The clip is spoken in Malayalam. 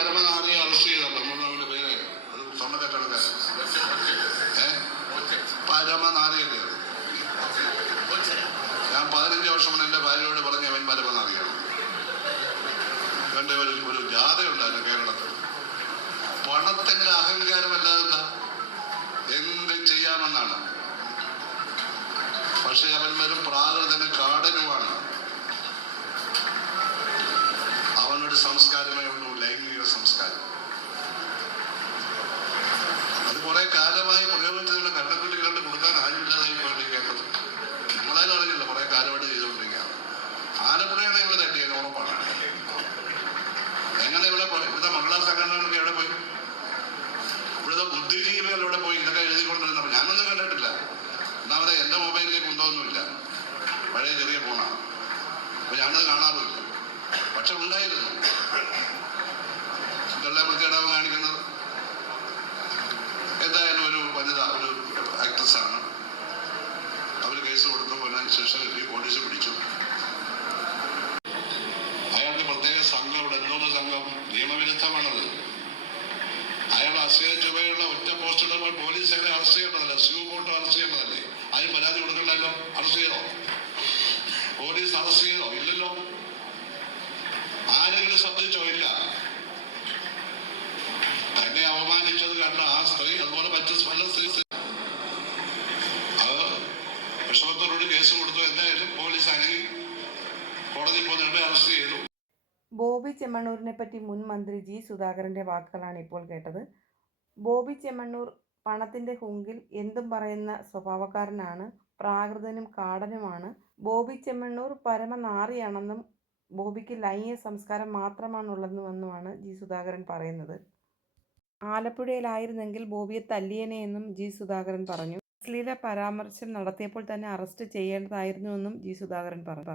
പരമനാഥിയെ അറസ്റ്റ് ചെയ്തല്ലോ. നമ്മൾ അവന്റെ പേര്. അത് സ്വർണക്കച്ചവടക്കാരൻ ഏ? പരമനാഥിയല്ലേ ഞാൻ പതിനഞ്ച് വർഷം മുന്നേ എന്റെ ഭാര്യയോട് പറഞ്ഞ അവൻ പരമനാഥിയാണ്. ഇവന്റെ ഒരു ഒരു ജാഥയുണ്ടായിരുന്നു കേരളത്തിൽ. പണത്തിന്റെ അഹങ്കാരമല്ലാതെ എന്ത് ചെയ്യാമെന്നാണ്. പക്ഷെ അവൻ വെറും പ്രാകൃതന് കാടനുമാണ്. അവനൊരു സംസ്കാരമേ കാലമായി പ്രയോഗത്തിലുള്ള കണ്ടക്കുട്ടി കണ്ട് കൊടുക്കാൻ ആരുമില്ലാതായി കേട്ടത്. നമ്മളാരും അറിയില്ല കുറെ കാലമായിട്ട് ചെയ്തുകൊണ്ടിരിക്കുകയാണ്. ആലപ്പുഴയാണ് ഇവിടെ തട്ടിയത് ഉറപ്പാണ് എങ്ങനെ ഇവിടെ ഇവിടുത്തെ മംഗള സംഘടനകളൊക്കെ എവിടെ പോയി? ഇവിടുത്തെ ബുദ്ധിജീവികൾ എവിടെ പോയി? ഇതൊക്കെ എഴുതിക്കൊണ്ടിരുന്നപ്പോൾ ഞാനൊന്നും കണ്ടിട്ടില്ല. ഒന്നാമത് എന്റെ മൊബൈലിലേക്ക് ഉണ്ടോന്നുമില്ല പഴയ ചെറിയ ഫോണാണ്. അപ്പൊ ഞാനത് കാണാറുമില്ല. പക്ഷെ ഉണ്ടായിരുന്നു. അസുഖ ചുവയുള്ള ഒറ്റ പോസ്റ്റ് ഇടുമ്പോൾ പോലീസ് അങ്ങനെ അറസ്റ്റ് ചെയ്യേണ്ടതല്ല? സ്യൂ കോർട്ട് അറസ്റ്റ് ചെയ്യേണ്ടതല്ലേ? അതിന് പരാതി കൊടുക്കണ്ടല്ലോ? അറസ്റ്റ് ചെയ്തോ? പോലീസ് അറസ്റ്റ് ചെയ്തോ? ഇല്ലല്ലോ. ആരെങ്കിലും ശ്രദ്ധിച്ചോ ഇല്ല. തന്നെ അവമാനിച്ചത് കണ്ട ആ സ്ത്രീ അതുപോലെ മറ്റു പല സ്ത്രീ അത് വിഷമത്തോട് കേസ് കൊടുത്തു. എന്തായാലും പോലീസ് അനങ്ങി കോടതി പോയി അറസ്റ്റ് ചെയ്തു. ബോബി ചെമ്മണ്ണൂരിനെ പറ്റി മുൻ മന്ത്രി ജി സുധാകരന്റെ വാക്കുകളാണ് ഇപ്പോൾ കേട്ടത്. ബോബി ചെമ്മണ്ണൂർ പണത്തിന്റെ ഹുങ്കിൽ എന്തും പറയുന്ന സ്വഭാവക്കാരനാണ് പ്രാകൃതനും കാടനുമാണ്. ബോബി ചെമ്മണ്ണൂർ പരമനാറിയാണെന്നും ബോബിക്ക് ലൈംഗിക സംസ്കാരം മാത്രമാണുള്ളതെന്നുമാണ് ജി സുധാകരൻ പറയുന്നത്. ആലപ്പുഴയിലായിരുന്നെങ്കിൽ ബോബിയെ തല്ലിയനെ എന്നും ജി സുധാകരൻ പറഞ്ഞു. അശ്ലീല പരാമർശം നടത്തിയപ്പോൾ തന്നെ അറസ്റ്റ് ചെയ്യേണ്ടതായിരുന്നുവെന്നും ജി സുധാകരൻ പറഞ്ഞു